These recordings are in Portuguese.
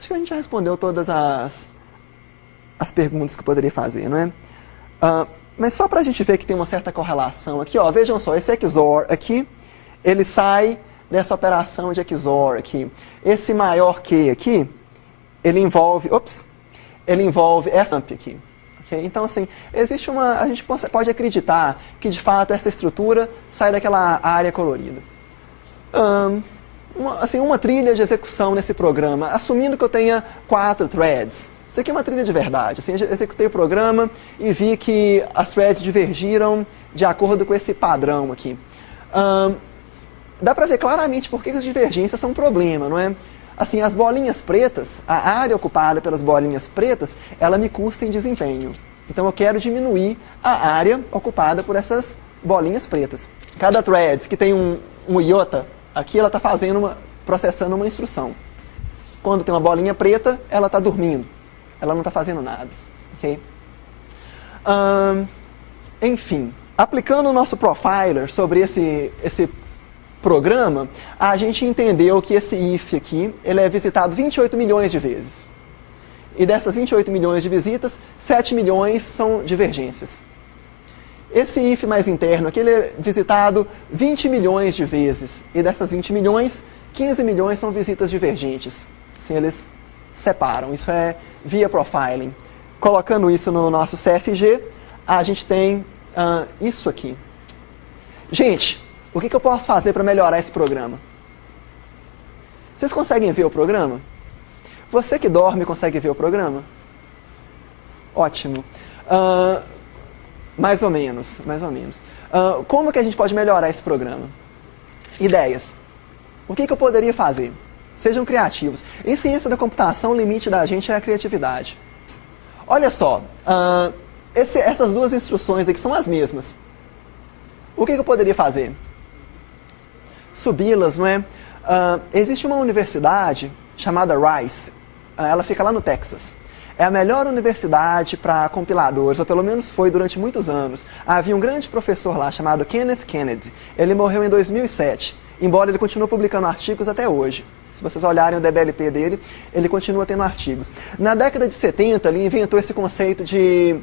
Acho que a gente já respondeu todas as perguntas que eu poderia fazer, não é? Mas só para a gente ver que tem uma certa correlação aqui, ó, vejam só, esse XOR aqui, ele sai dessa operação de XOR aqui. Esse maior que aqui, ele envolve essa AMP aqui. Okay? Então, assim, existe a gente pode acreditar que, de fato, essa estrutura sai daquela área colorida. Uma trilha de execução nesse programa, assumindo que eu tenha 4 threads. Isso aqui é uma trilha de verdade. Assim, eu executei o programa e vi que as threads divergiram de acordo com esse padrão aqui. Dá para ver claramente por que as divergências são um problema, não é? Assim, as bolinhas pretas, a área ocupada pelas bolinhas pretas, ela me custa em desempenho. Então eu quero diminuir a área ocupada por essas bolinhas pretas. Cada thread que tem um iota, aqui ela está processando uma instrução. Quando tem uma bolinha preta, ela está dormindo. Ela não está fazendo nada. Okay? Enfim, aplicando o nosso profiler sobre esse programa, a gente entendeu que esse if aqui, ele é visitado 28 milhões de vezes. E dessas 28 milhões de visitas, 7 milhões são divergências. Esse if mais interno aqui, ele é visitado 20 milhões de vezes. E dessas 20 milhões, 15 milhões são visitas divergentes. Assim, eles separam. Isso é via profiling. Colocando isso no nosso CFG, a gente tem isso aqui. Gente, o que eu posso fazer para melhorar esse programa? Vocês conseguem ver o programa? Você que dorme consegue ver o programa? Ótimo. Mais ou menos. Como que a gente pode melhorar esse programa? Ideias. O que eu poderia fazer? Sejam criativos. Em ciência da computação, o limite da gente é a criatividade. Olha só, essas duas instruções aqui são as mesmas. O que eu poderia fazer? Subi-las, não é? Existe uma universidade chamada Rice. Ela fica lá no Texas. É a melhor universidade para compiladores, ou pelo menos foi durante muitos anos. Havia um grande professor lá chamado Kenneth Kennedy. Ele morreu em 2007, embora ele continue publicando artigos até hoje. Se vocês olharem o DBLP dele, ele continua tendo artigos. Na década de 70, ele inventou esse conceito de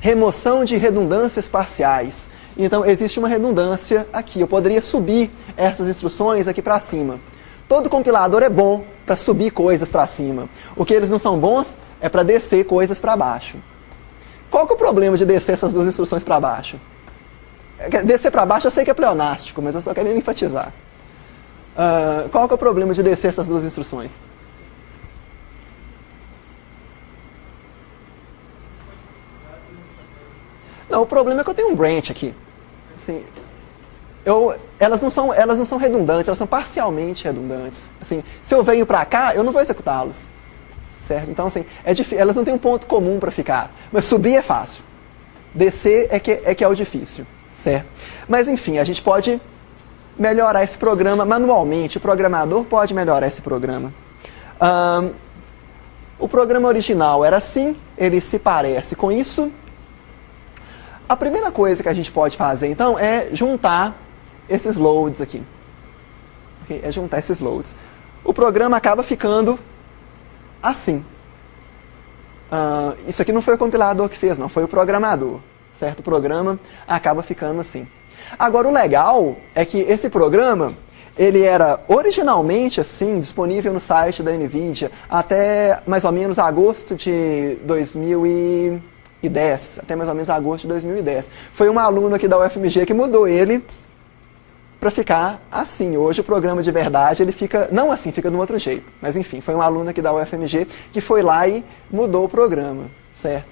remoção de redundâncias parciais. Então, existe uma redundância aqui. Eu poderia subir essas instruções aqui para cima. Todo compilador é bom para subir coisas para cima. O que eles não são bons é para descer coisas para baixo. Qual que é o problema de descer essas duas instruções para baixo? Descer para baixo eu sei que é pleonástico, mas eu estou querendo enfatizar. Qual que é o problema de descer essas duas instruções? Não, o problema é que eu tenho um branch aqui. Assim, elas não são redundantes, elas são parcialmente redundantes. Assim, se eu venho para cá, eu não vou executá-las. Certo? Então, assim, elas não têm um ponto comum para ficar. Mas subir é fácil. Descer é que é o difícil. Certo? Mas, enfim, a gente pode melhorar esse programa manualmente. O programador pode melhorar esse programa. O programa original era assim, ele se parece com isso. A primeira coisa que a gente pode fazer, então, é juntar esses loads aqui. Okay? É juntar esses loads. O programa acaba ficando assim. Isso aqui não foi o compilador que fez, não. Foi o programador. Certo? O programa acaba ficando assim. Agora, o legal é que esse programa, ele era originalmente assim, disponível no site da NVIDIA até mais ou menos agosto de 2010. Até mais ou menos agosto de 2010. Foi um aluno aqui da UFMG que mudou ele para ficar assim. Hoje o programa de verdade, ele fica, não assim, fica de um outro jeito. Mas enfim, foi um aluno aqui da UFMG que foi lá e mudou o programa, certo?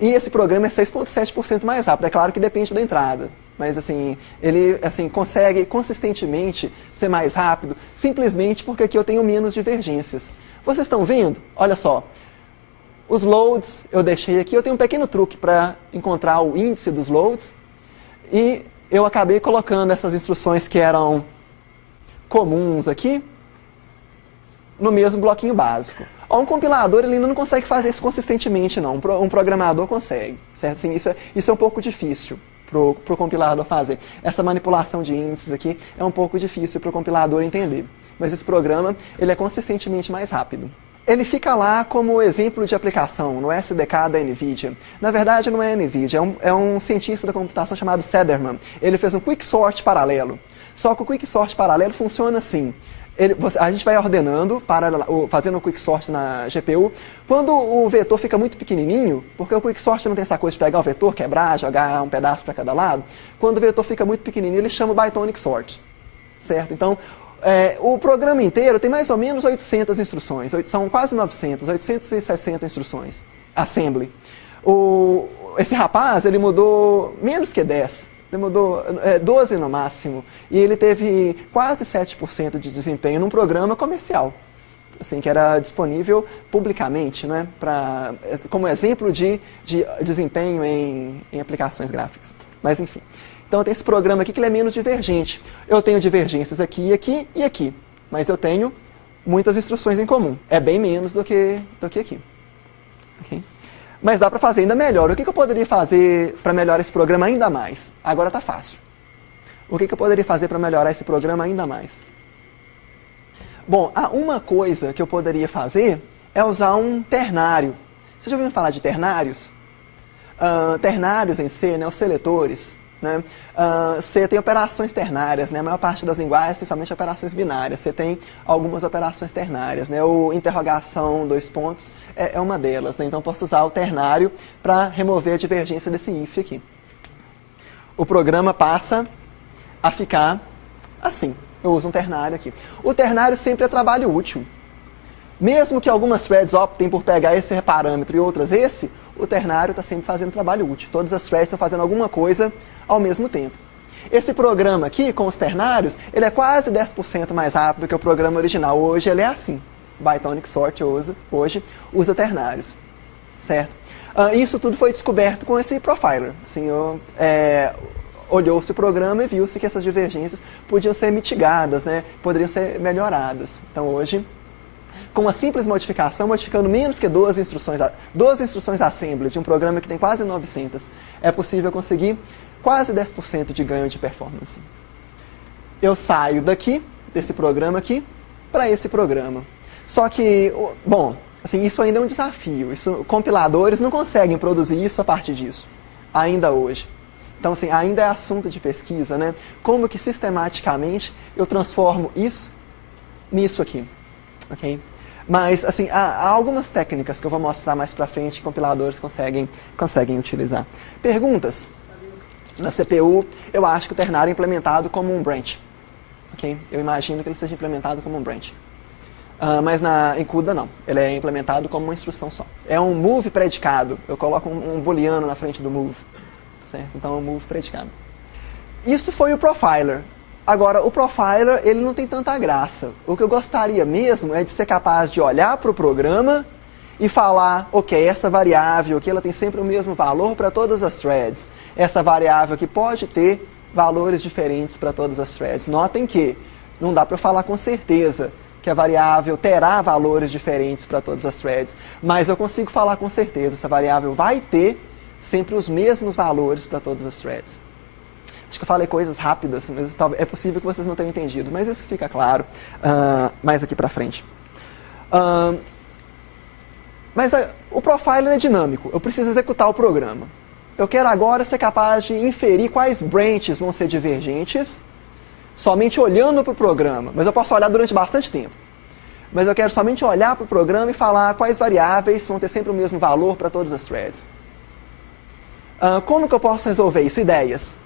E esse programa é 6,7% mais rápido. É claro que depende da entrada. Mas assim, ele consegue consistentemente ser mais rápido, simplesmente porque aqui eu tenho menos divergências. Vocês estão vendo? Olha só. Os loads eu deixei aqui. Eu tenho um pequeno truque para encontrar o índice dos loads. E eu acabei colocando essas instruções que eram comuns aqui no mesmo bloquinho básico. Um compilador ele ainda não consegue fazer isso consistentemente, não. Um programador consegue. Certo? Assim, isso é um pouco difícil para o compilador fazer. Essa manipulação de índices aqui é um pouco difícil para o compilador entender. mas esse programa ele é consistentemente mais rápido. Ele fica lá como exemplo de aplicação no SDK da NVIDIA. Na verdade, não é a NVIDIA, é um cientista da computação chamado Sederman. Ele fez um quicksort paralelo. Só que o quicksort paralelo funciona assim. A gente vai ordenando, fazendo o quicksort na GPU. Quando o vetor fica muito pequenininho, porque o quicksort não tem essa coisa de pegar o vetor, quebrar, jogar um pedaço para cada lado. Quando o vetor fica muito pequenininho, ele chama o Bytonic Sort. Certo? Então, o programa inteiro tem mais ou menos 800 instruções, são quase 900, 860 instruções, assembly. Esse rapaz, ele mudou menos que 10, ele mudou 12 no máximo, e ele teve quase 7% de desempenho num programa comercial, assim, que era disponível publicamente, né, como exemplo de desempenho em aplicações gráficas. Mas enfim. Então, tem esse programa aqui que ele é menos divergente. Eu tenho divergências aqui, aqui e aqui. Mas eu tenho muitas instruções em comum. É bem menos do que aqui. Okay? Mas dá para fazer ainda melhor. O que eu poderia fazer para melhorar esse programa ainda mais? Agora está fácil. O que eu poderia fazer para melhorar esse programa ainda mais? Bom, uma coisa que eu poderia fazer é usar um ternário. Vocês já ouviram falar de ternários? Ternários em C, né, os seletores. Né? C tem operações ternárias, né? A maior parte das linguagens tem somente operações binárias. Você tem algumas operações ternárias, né? O interrogação, dois pontos, é uma delas. Né? Então, posso usar o ternário para remover a divergência desse if aqui. O programa passa a ficar assim. Eu uso um ternário aqui. O ternário sempre é trabalho útil. Mesmo que algumas threads optem por pegar esse parâmetro e outras esse, o ternário está sempre fazendo trabalho útil. Todas as threads estão fazendo alguma coisa ao mesmo tempo. Esse programa aqui, com os ternários, ele é quase 10% mais rápido que o programa original. Hoje ele é assim. Bytonic Sort hoje usa ternários. Certo? Isso tudo foi descoberto com esse profiler. Assim, olhou-se o programa e viu-se que essas divergências podiam ser mitigadas, né? Poderiam ser melhoradas. Então hoje, com uma simples modificação, modificando menos que 12 instruções assembly de um programa que tem quase 900, é possível conseguir quase 10% de ganho de performance. Eu saio daqui, desse programa aqui, para esse programa. Só que, bom, assim, isso ainda é um desafio. Compiladores não conseguem produzir isso a partir disso, ainda hoje. Então, assim, ainda é assunto de pesquisa, né? Como que sistematicamente eu transformo isso nisso aqui, ok? Mas, assim, há algumas técnicas que eu vou mostrar mais pra frente que compiladores conseguem utilizar. Perguntas? Na CPU, eu acho que o ternário é implementado como um branch. Okay? Eu imagino que ele seja implementado como um branch. Mas em CUDA não. Ele é implementado como uma instrução só. É um move predicado. Eu coloco um booleano na frente do move. Certo? Então é um move predicado. Isso foi o profiler. Agora, o profiler, ele não tem tanta graça. O que eu gostaria mesmo é de ser capaz de olhar para o programa e falar, ok, essa variável aqui ela tem sempre o mesmo valor para todas as threads. Essa variável aqui pode ter valores diferentes para todas as threads. Notem que não dá para eu falar com certeza que a variável terá valores diferentes para todas as threads, mas eu consigo falar com certeza, essa variável vai ter sempre os mesmos valores para todas as threads. Acho que eu falei coisas rápidas, mas é possível que vocês não tenham entendido, mas isso fica claro mais aqui para frente. Mas o profiler é dinâmico, eu preciso executar o programa. Eu quero agora ser capaz de inferir quais branches vão ser divergentes, somente olhando para o programa. Mas eu posso olhar durante bastante tempo. Mas eu quero somente olhar para o programa e falar quais variáveis vão ter sempre o mesmo valor para todas as threads. Como que eu posso resolver isso? Ideias.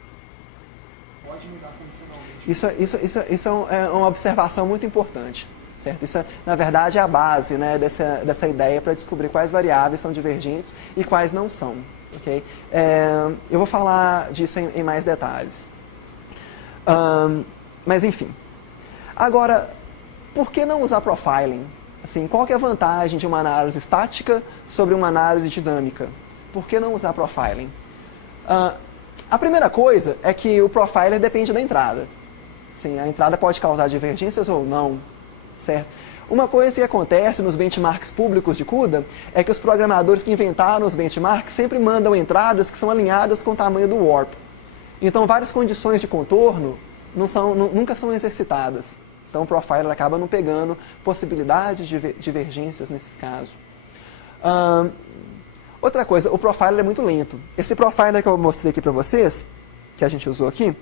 Pode mudar funcionalmente. Isso é uma observação muito importante. Certo? Isso, na verdade, é a base, né, dessa ideia para descobrir quais variáveis são divergentes e quais não são. Okay? Eu vou falar disso em mais detalhes. Mas, enfim. Agora, por que não usar profiling? Assim, qual que é a vantagem de uma análise estática sobre uma análise dinâmica? Por que não usar profiling? A primeira coisa é que o profiler depende da entrada. Sim, a entrada pode causar divergências ou não. Certo? Uma coisa que acontece nos benchmarks públicos de CUDA é que os programadores que inventaram os benchmarks sempre mandam entradas que são alinhadas com o tamanho do warp. Então, várias condições de contorno nunca são exercitadas. Então o profiler acaba não pegando possibilidades de divergências nesses casos. Outra coisa, o profiler é muito lento. Esse profiler que eu mostrei aqui para vocês, que a gente usou aqui,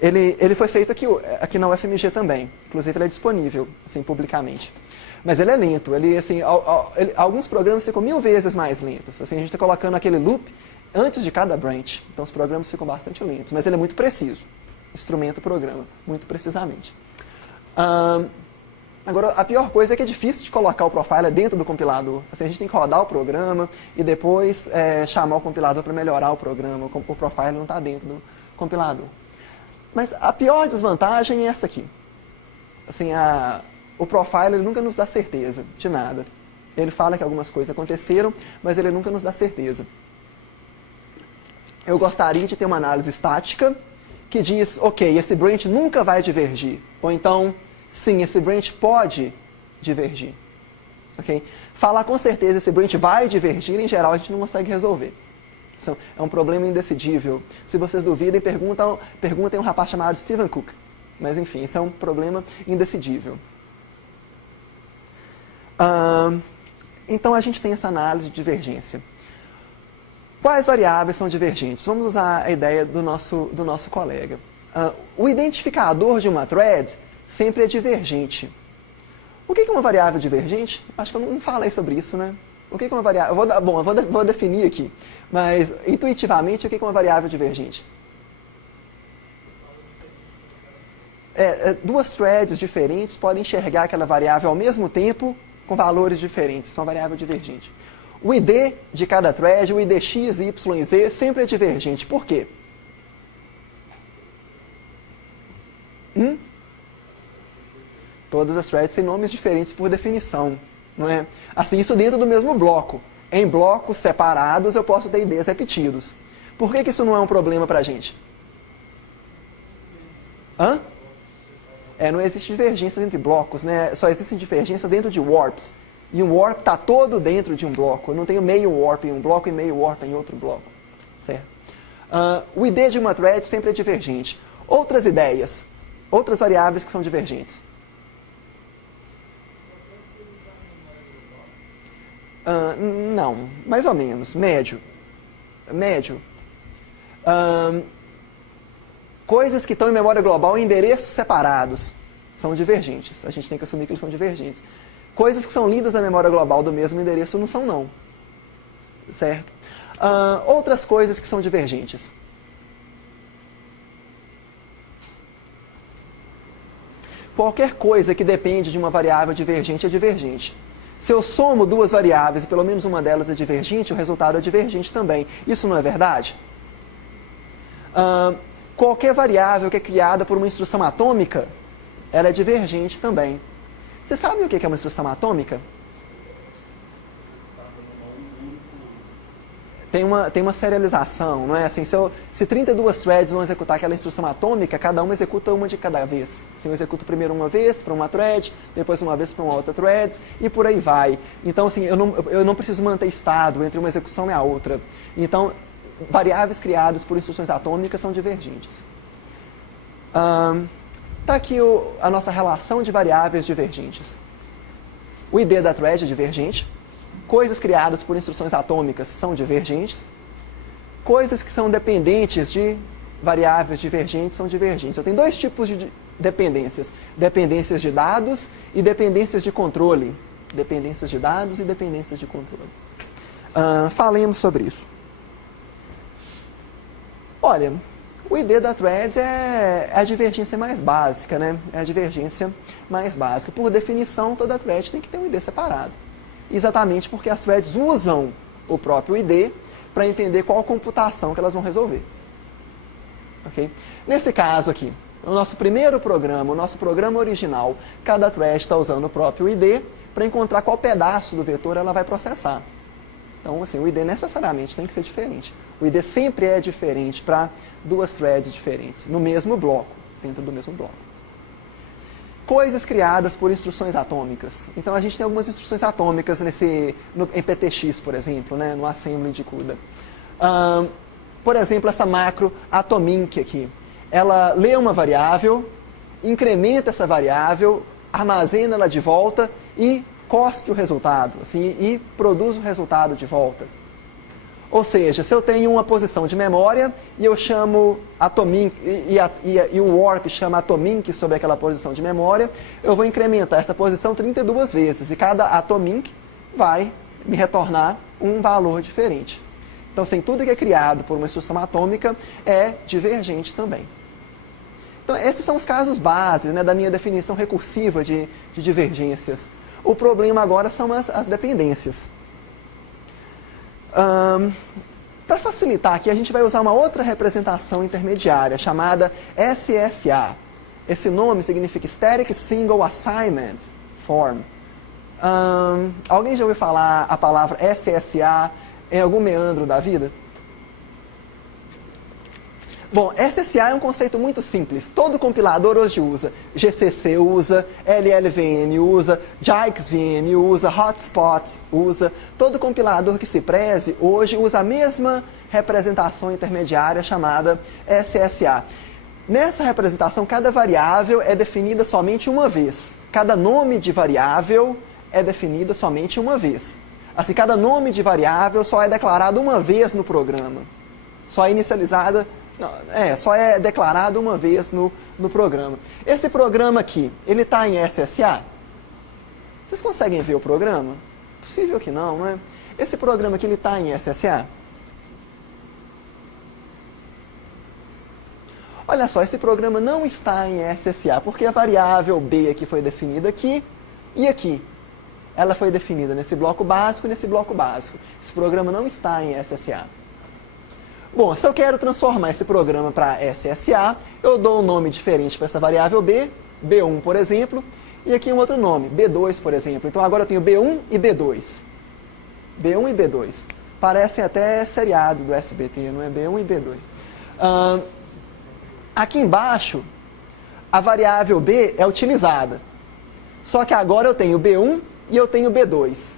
ele foi feito aqui na UFMG também. Inclusive ele é disponível assim, publicamente. Mas ele é lento. Alguns programas ficam 1000 vezes mais lentos. Assim, a gente está colocando aquele loop antes de cada branch. Então os programas ficam bastante lentos. Mas ele é muito preciso. Instrumento-programa, muito precisamente. Agora, a pior coisa é que é difícil de colocar o profiler dentro do compilador. Assim, a gente tem que rodar o programa e depois chamar o compilador para melhorar o programa. O profiler não está dentro do compilador. Mas a pior desvantagem é essa aqui. Assim, o profiler nunca nos dá certeza de nada. Ele fala que algumas coisas aconteceram, mas ele nunca nos dá certeza. Eu gostaria de ter uma análise estática que diz, ok, esse branch nunca vai divergir. Ou então, sim, esse branch pode divergir. Okay? Falar com certeza esse branch vai divergir, em geral, a gente não consegue resolver. Então, é um problema indecidível. Se vocês duvidem, perguntem um rapaz chamado Stephen Cook. Mas, enfim, isso é um problema indecidível. Então, a gente tem essa análise de divergência. Quais variáveis são divergentes? Vamos usar a ideia do nosso colega. O identificador de uma thread sempre é divergente. O que é uma variável divergente? Acho que eu não falei sobre isso, né? O que é uma variável? Eu vou definir aqui. Mas, intuitivamente, o que é uma variável divergente? Duas threads diferentes podem enxergar aquela variável ao mesmo tempo com valores diferentes. Isso é uma variável divergente. O ID de cada thread, o ID x, y e z, sempre é divergente. Por quê? Todas as threads têm nomes diferentes por definição. Não é? Assim, isso dentro do mesmo bloco. Em blocos separados, eu posso ter IDs repetidos. Por que isso não é um problema para a gente? Não existem divergências entre blocos, né? Só existem divergências dentro de warps. E um warp está todo dentro de um bloco. Eu não tenho meio warp em um bloco e meio warp em outro bloco. Certo? O ID de uma thread sempre é divergente. Outras ideias, outras variáveis que são divergentes. Não, mais ou menos, médio. Coisas que estão em memória global em endereços separados são divergentes. A gente tem que assumir que eles são divergentes. Coisas que são lidas na memória global do mesmo endereço não são, não. Certo? Outras coisas que são divergentes. Qualquer coisa que depende de uma variável divergente é divergente. Se eu somo duas variáveis e pelo menos uma delas é divergente, o resultado é divergente também. Isso não é verdade? Qualquer variável que é criada por uma instrução atômica, ela é divergente também. Vocês sabem o que é uma instrução atômica? Tem uma serialização, não é? Assim, se 32 threads vão executar aquela instrução atômica, cada uma executa uma de cada vez. Assim, eu executo primeiro uma vez para uma thread, depois uma vez para uma outra thread, e por aí vai. Então, assim, eu não preciso manter estado entre uma execução e a outra. Então, variáveis criadas por instruções atômicas são divergentes. Está aqui a nossa relação de variáveis divergentes. O ID da thread é divergente. Coisas criadas por instruções atômicas são divergentes. Coisas que são dependentes de variáveis divergentes são divergentes. Eu tenho dois tipos de dependências. Dependências de dados e dependências de controle. Dependências de dados e dependências de controle. Falemos sobre isso. Olha, o ID da thread é a divergência mais básica, né? É a divergência mais básica. Por definição, toda thread tem que ter um ID separado. Exatamente porque as threads usam o próprio ID para entender qual computação que elas vão resolver. Okay? Nesse caso aqui, o nosso primeiro programa, o nosso programa original, cada thread está usando o próprio ID para encontrar qual pedaço do vetor ela vai processar. Então, assim, o ID necessariamente tem que ser diferente. O ID sempre é diferente para duas threads diferentes, no mesmo bloco, dentro do mesmo bloco. Coisas criadas por instruções atômicas. Então, a gente tem algumas instruções atômicas em PTX, por exemplo, né, no assembly de CUDA. Por exemplo, essa macro atominc aqui. Ela lê uma variável incrementa essa variável, armazena ela de volta e cospe o resultado, assim, e produz o resultado de volta. Ou seja, se eu tenho uma posição de memória e eu chamo atominc, e o warp chama atominc sobre aquela posição de memória, eu vou incrementar essa posição 32 vezes e cada atominc vai me retornar um valor diferente. Então, assim, tudo que é criado por uma instrução atômica é divergente também. Então, esses são os casos básicos, né, da minha definição recursiva de divergências. O problema agora são as dependências. Para facilitar aqui, a gente vai usar uma outra representação intermediária, chamada SSA. Esse nome significa Static Single Assignment Form. Alguém já ouviu falar a palavra SSA em algum meandro da vida? Bom, SSA é um conceito muito simples. Todo compilador hoje usa. GCC usa, LLVM usa, JAX-VM usa, Hotspot usa. Todo compilador que se preze hoje usa a mesma representação intermediária chamada SSA. Nessa representação, cada variável é definida somente uma vez. Cada nome de variável é definido somente uma vez. Assim, cada nome de variável só é declarado uma vez no programa. Só é inicializada... só é declarado uma vez no programa. Esse programa aqui, ele está em SSA? Vocês conseguem ver o programa? Possível que não, não é? Esse programa aqui, ele está em SSA? Olha só, esse programa não está em SSA, porque a variável B aqui foi definida aqui e aqui. Ela foi definida nesse bloco básico e nesse bloco básico. Esse programa não está em SSA. Bom, se eu quero transformar esse programa para SSA, eu dou um nome diferente para essa variável B, B1, por exemplo, e aqui um outro nome, B2, por exemplo. Então agora eu tenho B1 e B2. B1 e B2. Parecem até seriado do SBT, não é? B1 e B2. Aqui embaixo, a variável B é utilizada. Só que agora eu tenho B1 e eu tenho B2.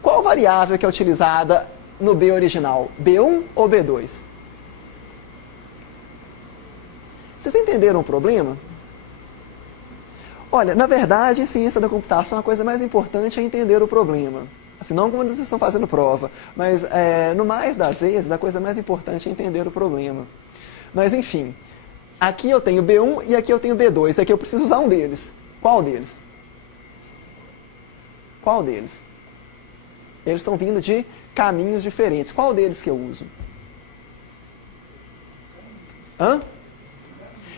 Qual variável que é utilizada no B original? B1 ou B2? Vocês entenderam o problema? Olha, na verdade, em ciência da computação, a coisa mais importante é entender o problema. Assim, não como vocês estão fazendo prova, mas no mais das vezes, a coisa mais importante é entender o problema. Mas, enfim, aqui eu tenho B1 e aqui eu tenho B2. Aqui eu preciso usar um deles. Qual deles? Qual deles? Eles estão vindo de caminhos diferentes. Qual deles que eu uso?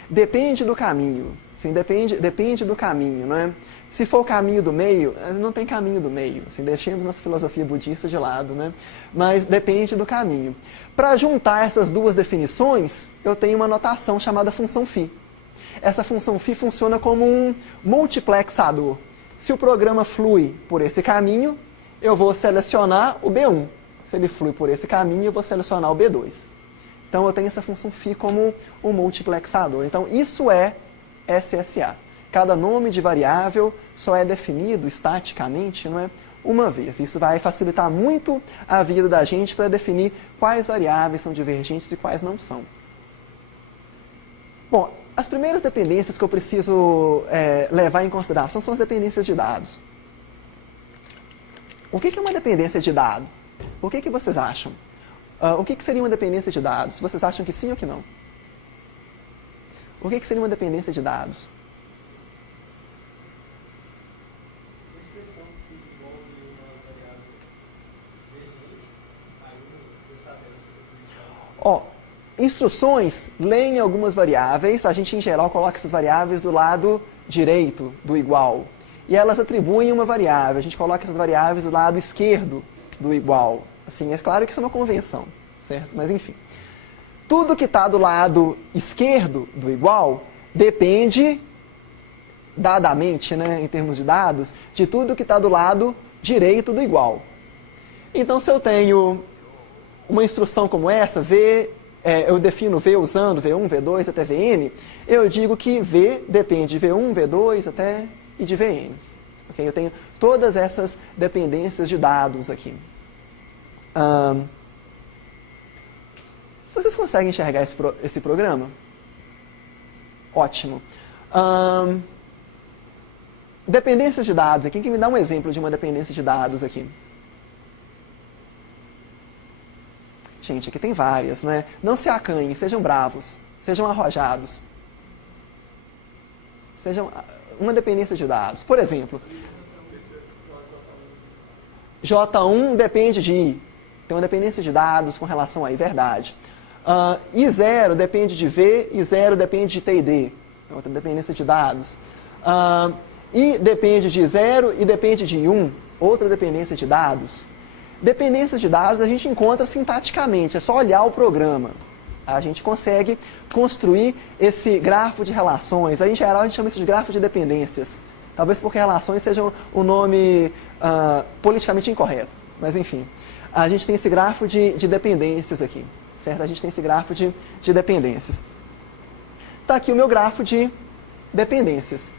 Depende do caminho. Sim, depende do caminho, não é? Se for o caminho do meio, não tem caminho do meio. Assim, deixemos nossa filosofia budista de lado, né? Mas depende do caminho. Para juntar essas duas definições, eu tenho uma notação chamada função φ. Essa função φ funciona como um multiplexador. Se o programa flui por esse caminho, eu vou selecionar o B1. Se ele flui por esse caminho, eu vou selecionar o B2. Então, eu tenho essa função φ como um multiplexador. Então, isso é SSA. Cada nome de variável só é definido estaticamente, não é? Uma vez. Isso vai facilitar muito a vida da gente para definir quais variáveis são divergentes e quais não são. Bom, as primeiras dependências que eu preciso levar em consideração são as dependências de dados. O que é uma dependência de dado? O que vocês acham? O que seria uma dependência de dados? Vocês acham que sim ou que não? O que seria uma dependência de dados? Instruções leem algumas variáveis, a gente em geral coloca essas variáveis do lado direito do igual. E elas atribuem uma variável, a gente coloca essas variáveis do lado esquerdo do igual. Assim, é claro que isso é uma convenção, certo? Mas enfim. Tudo que está do lado esquerdo do igual depende, dadamente, né, em termos de dados, de tudo que está do lado direito do igual. Então, se eu tenho uma instrução como essa, eu defino V usando V1, V2 até Vn, eu digo que V depende de V1, V2 até e de Vn. Okay? Eu tenho todas essas dependências de dados aqui. Vocês conseguem enxergar esse programa? Ótimo. Dependências de dados aqui. Quem me dá um exemplo de uma dependência de dados aqui? Gente, aqui tem várias, não é? Não se acanhem, sejam bravos, sejam arrojados. Sejam uma dependência de dados. Por exemplo, J1 depende de I. Tem uma dependência de dados com relação a I, verdade. I0 depende de V, I0 depende de T e D. É outra dependência de dados. I depende de 0 e depende de 1. Outra dependência de dados. Dependências de dados a gente encontra sintaticamente, é só olhar o programa. A gente consegue construir esse grafo de relações. Em geral, a gente chama isso de grafo de dependências. Talvez porque relações sejam o nome politicamente incorreto. Mas, enfim, a gente tem esse grafo de dependências aqui. Certo? A gente tem esse grafo de dependências. Está aqui o meu grafo de dependências.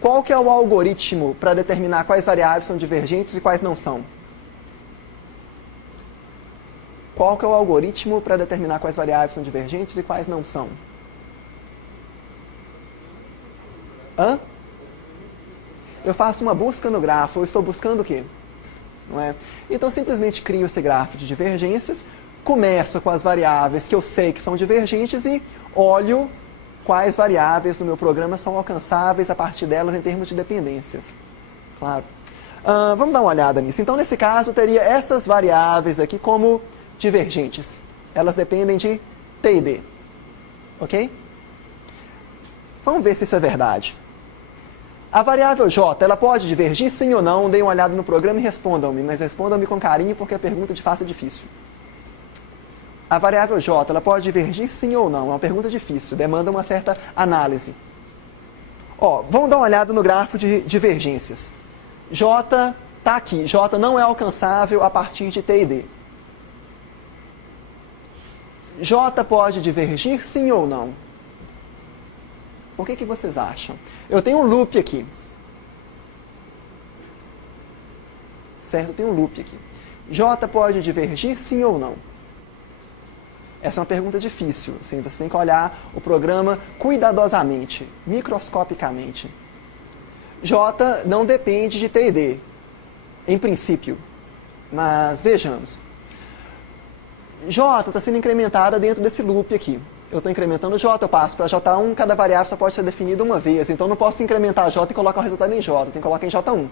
Qual que é o algoritmo para determinar quais variáveis são divergentes e quais não são? Qual que é o algoritmo para determinar quais variáveis são divergentes e quais não são? Eu faço uma busca no grafo, eu estou buscando o quê? Não é? Então, simplesmente crio esse grafo de divergências, começo com as variáveis que eu sei que são divergentes e olho quais variáveis do meu programa são alcançáveis a partir delas em termos de dependências. Claro. Vamos dar uma olhada nisso. Então, nesse caso, eu teria essas variáveis aqui como divergentes. Elas dependem de T e D. Ok? Vamos ver se isso é verdade. A variável J, ela pode divergir sim ou não? Deem uma olhada no programa e respondam-me, mas respondam-me com carinho porque a pergunta de fácil é difícil. A variável J, ela pode divergir sim ou não? É uma pergunta difícil, demanda uma certa análise. Vamos dar uma olhada no grafo de divergências. J está aqui. J não é alcançável a partir de T e D. J pode divergir sim ou não? O que vocês acham? Eu tenho um loop aqui. Certo? Eu tenho um loop aqui. J pode divergir sim ou não? Essa é uma pergunta difícil. Assim, você tem que olhar o programa cuidadosamente, microscopicamente. J não depende de T e D, em princípio. Mas vejamos. J está sendo incrementada dentro desse loop aqui. Eu estou incrementando J, eu passo para J1, cada variável só pode ser definida uma vez. Então, eu não posso incrementar J e colocar o resultado em J, eu tenho que colocar em J1.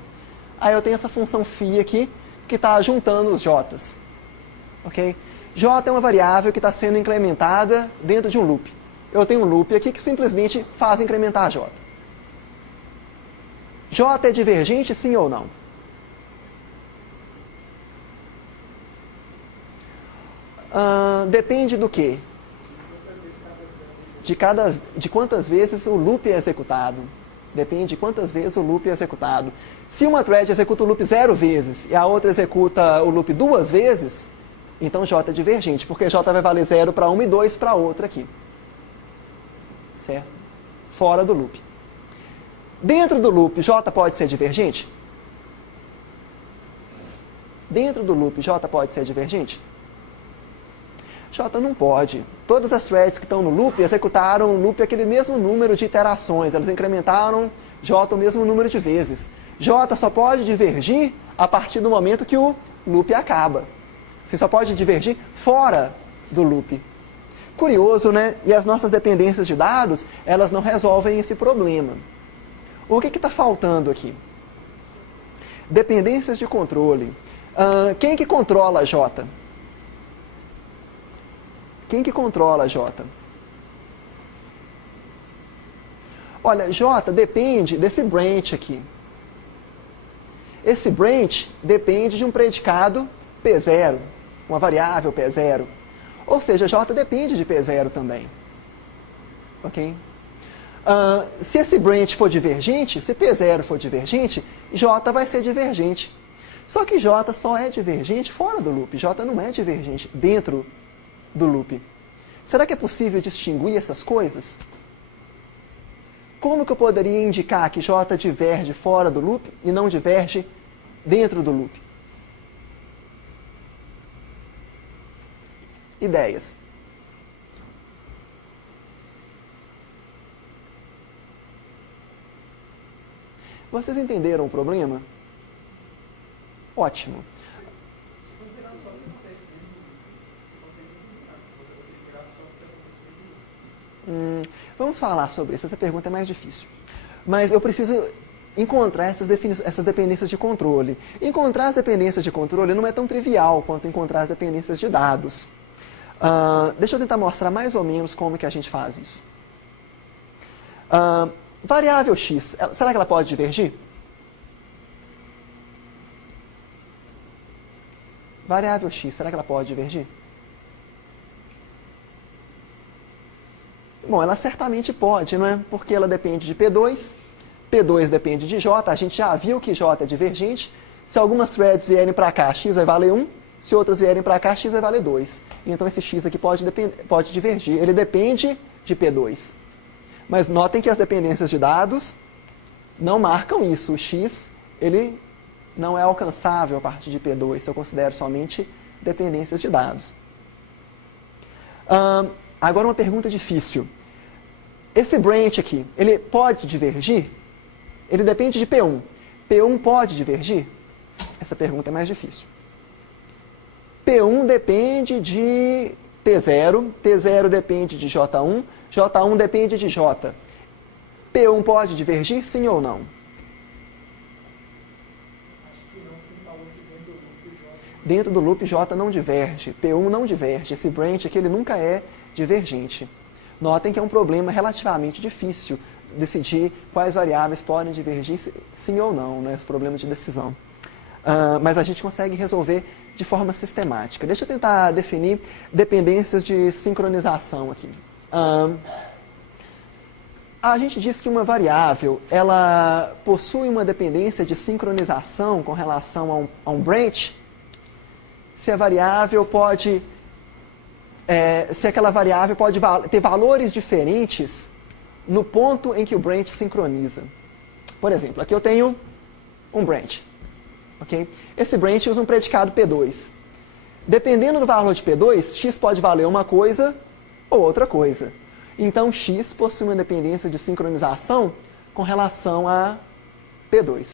Aí eu tenho essa função φ aqui, que está juntando os J's. Ok? J é uma variável que está sendo incrementada dentro de um loop. Eu tenho um loop aqui que simplesmente faz incrementar J. J é divergente, sim ou não? Depende do quê? De quantas vezes o loop é executado. Depende de quantas vezes o loop é executado. Se uma thread executa o loop 0 vezes e a outra executa o loop 2 vezes, então J é divergente, porque J vai valer 0 para uma e 2 para outra aqui. Certo? Fora do loop. Dentro do loop, J pode ser divergente? Dentro do loop, J pode ser divergente? J não pode. Todas as threads que estão no loop executaram o loop aquele mesmo número de iterações. Elas incrementaram J o mesmo número de vezes. J só pode divergir a partir do momento que o loop acaba. Você só pode divergir fora do loop. Curioso, né? E as nossas dependências de dados, elas não resolvem esse problema. O que está faltando aqui? Dependências de controle. Quem que controla J? Quem que controla J? Olha, J depende desse branch aqui. Esse branch depende de um predicado P0, uma variável P0. Ou seja, J depende de P0 também. Ok? Se esse branch for divergente, se P0 for divergente, J vai ser divergente. Só que J só é divergente fora do loop. J não é divergente dentro do loop. Será que é possível distinguir essas coisas? Como que eu poderia indicar que J diverge fora do loop e não diverge dentro do loop? Ideias. Vocês entenderam o problema? Ótimo. Se considerar só o que acontece dentro, você consegue eliminar. Quando eu vou integrar só o que acontece dentro. Vamos falar sobre isso. Essa pergunta é mais difícil. Mas eu preciso encontrar essas dependências de controle. Encontrar as dependências de controle não é tão trivial quanto encontrar as dependências de dados. Deixa eu tentar mostrar mais ou menos como que a gente faz isso. Variável x, será que ela pode divergir? Variável x, será que ela pode divergir? Bom, ela certamente pode, não é? Porque ela depende de P2, P2 depende de J, a gente já viu que J é divergente. Se algumas threads vierem para cá, x vai valer 1, se outras vierem para cá, x vai valer 2. Então esse x aqui pode divergir, ele depende de P2. Mas notem que as dependências de dados não marcam isso. O x, ele não é alcançável a partir de P2, se eu considero somente dependências de dados. Agora uma pergunta difícil. Esse branch aqui, ele pode divergir? Ele depende de P1. P1 pode divergir? Essa pergunta é mais difícil. P1 depende de T0, T0 depende de J1, J1 depende de J. P1 pode divergir, sim ou não? Dentro do loop J não diverge, P1 não diverge, esse branch aqui ele nunca é divergente. Notem que é um problema relativamente difícil decidir quais variáveis podem divergir sim ou não, né? Esse problema de decisão. Mas a gente consegue resolver de forma sistemática. Deixa eu tentar definir dependências de sincronização aqui. A gente diz que uma variável ela possui uma dependência de sincronização com relação a um branch se a variável pode se aquela variável pode ter valores diferentes no ponto em que o branch sincroniza. Por exemplo, aqui eu tenho um branch. Okay? Esse branch usa um predicado P2. Dependendo do valor de P2, x pode valer uma coisa ou outra coisa. Então, x possui uma dependência de sincronização com relação a P2.